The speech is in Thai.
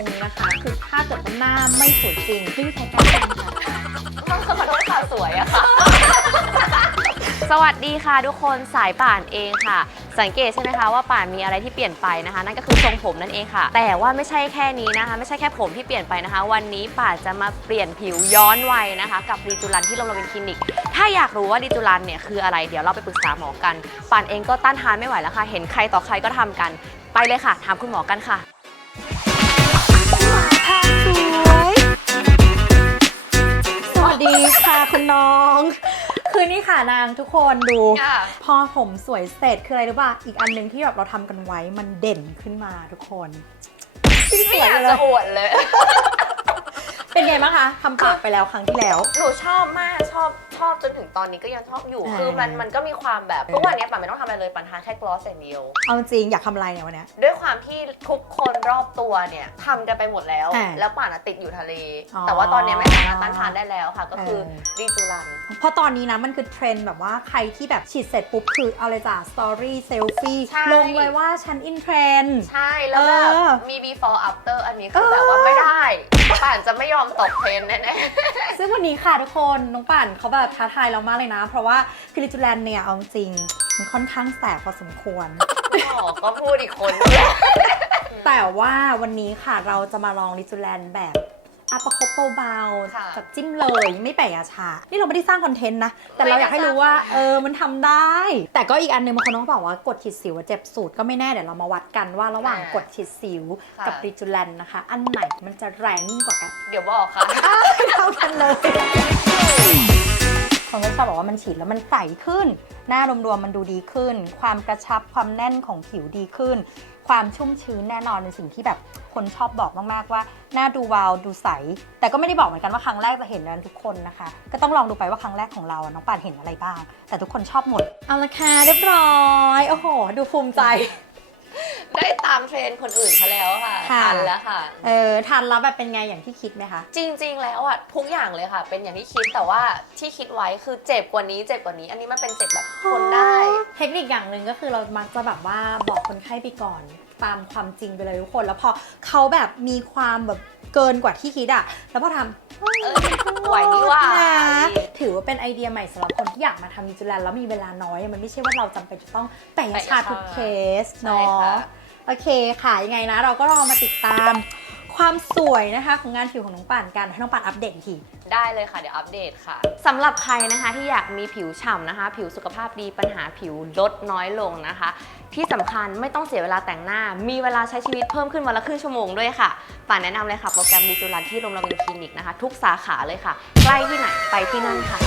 รงนี้นะคะ คือถ้าเกิดว่าหน้าไม่สวยจริงไม่ใครกล้าทำค่ะต้องขอโทษค่ะสวยอะค่ะ สวัสดีค่ะทุกคนสายป่านเองค่ะ สังเกตใช่ไหมคะว่าป่านมีอะไรที่เปลี่ยนไปนะคะ นั่นก็คือทรงผมนั่นเองค่ะ แต่ว่าไม่ใช่แค่นี้นะคะ ไม่ใช่แค่ผมที่เปลี่ยนไปนะคะ วันนี้ป่านจะมาเปลี่ยนผิวย้อนวัยนะคะ กับรีจูรันที่โรงพยาบาลคลินิก ถ้าอยากรู้ว่ารีจูรันเนี่ยคืออะไรเดี๋ยวเราไปปรึกษาหมอกันป่านเองก็ต้านทานไม่ไหวแล้วค่ะ เห็นใครต่อใครก็ทำกัน ไปเลยค่ะ ถามคุณหมอกันค่ะ นี่ค่ะนางทุกคนดู ค่ะ พอผมสวยเสร็จคืออะไรรู้ป่ะ อีกอันหนึ่งที่แบบเราทำกันไว้มันเด่นขึ้นมาทุกคนสไม่วยอยากเลจะยอวดเลย เป็นไงบ้างคะทำปากไปแล้วครั้งที่แล้ว หนูชอบมากช ตอนนี้ก็ยังชอบอยู่อ่าคือมันมันก็มีความแบบทุกวันนี้ปันไม่ต้องทำอะไรเลยปันทาแค่กลอสอย่างเดียว เอาจริงอยากทำอะไรเนี่ยวันเนี้ย ด้วยความที่ทุกคนรอบตัวเนี่ยทำกันไปหมดแล้ว อ่าแล้วป่านอะติดอยู่ทะเล อ๋อแต่ว่าตอนนี้ไม่สามารถต้านทานได้แล้วค่ะ ก็คือเออ รีจูรัน เพราะตอนนี้นะมันคือเทรนด์แบบว่าใครที่แบบฉีดเสร็จปุ๊บคือเอาเลยจ้ะสตอรี่เซลฟี่ใช่ ลงเลยว่าฉันอินเทรนด์ ใช่แล้วแบบเออมี before after อันนี้คือเออแบบว่าไม่ได้ ป่านจะไม่ยอมตกเทรนด์แน่ซึ่งวันนี้ค่ะทุกคนน้องป่านเขาแบบท้าทายเรามากเลยนะ เพราะว่าฟิลิจูแลนด์เนี่ยเอาจริงมันค่อนข้างแสบพอสมควร ๆอ๋อก็พูดอีกคน แต่ว่าวันนี้ค่ะเราจะมาลองลิจูแลนด์แบบ อัปประคบเบาค่ะๆแบบจิ้มเลยไม่แปะยาชา นี่เราไม่ได้สร้างคอนเทนต์นะ แต่เราอยากให้รู้ว่าเออมันทำได้ แต่ก็อีกอันหนึงบางคนเขาบอกว่ากดฉีดสิวเจ็บสูตรก็ไม่แน่เดี๋ยวเรามาวัดกันว่าระหว่างกดฉีดสิวกับลิจูแลนด์นะคะ อันไหนมันจะแรงยิ่งกว่ากัน เดี๋ยวบอกค่ะ เท่ากันเลย คนก็ชอบบอกว่ามันฉีดแล้วมันใสขึ้น หน้ารวมๆมันดูดีขึ้น ความกระชับความแน่นของผิวดีขึ้น ความชุ่มชื้นแน่นอนเป็นสิ่งที่แบบคนชอบบอกมากๆว่า หน้าดูวาวดูใส แต่ก็ไม่ได้บอกเหมือนกันว่าครั้งแรกจะเห็นกันทุกคนนะคะ ก็ต้องลองดูไปว่าครั้งแรกของเราน้องป่านเห็นอะไรบ้าง แต่ทุกคนชอบหมด เอาละค่ะเรียบร้อย โอ้โห ดูภูมิใจ ได้ตามเทรนด์คนอื่นเขาแล้วค่ะค่ะ ทันแล้วค่ะ เออทานแล้วแบบเป็นไงอย่างที่คิดไหมคะ จริง ๆ แล้วอะทุกอย่างเลยค่ะ เป็นอย่างที่คิดแต่ว่าที่คิดไว้คือเจ็บกว่านี้เจ็บกว่านี้ อันนี้มันเป็นเจ็บแบบทนได้ เทคนิคอย่างหนึ่งก็คือเรามักจะแบบว่าบอกคนไข้ไปก่อน ตามความจริงไปเลยทุกคน แล้วพอเขาแบบมีความแบบ เกินกว่าที่คิดอะแล้วพอทำเออไหวนี่ว่านะถือว่าเป็นไอเดียใหม่สำหรับคนที่อยากมาทำนิวซีแลนด์แล้วมีเวลาน้อย มันไม่ใช่ว่าเราจำเป็นจะต้องแต่งยาชาทุกเคสใช่เนาค่ะะโอเคค่ะยังไงนะ เราก็ลองมาติดตาม ความสวยนะคะของงานผิวของน้องป่านกันให้น้องป่านอัปเดตอีกที ได้เลยค่ะ เดี๋ยวอัปเดตค่ะสำหรับใครนะคะที่อยากมีผิวฉ่ำนะคะ ผิวสุขภาพดีปัญหาผิวลดน้อยลงนะคะ ที่สำคัญไม่ต้องเสียเวลาแต่งหน้า มีเวลาใช้ชีวิตเพิ่มขึ้นวันละครึ่งชั่วโมงด้วยค่ะป่านแนะนำเลยค่ะ โปรแกรมดิจูรันที่โรงพยาบาลคลินิกนะคะ ทุกสาขาเลยค่ะ ใกล้ที่ไหนไปที่นั่นค่ะ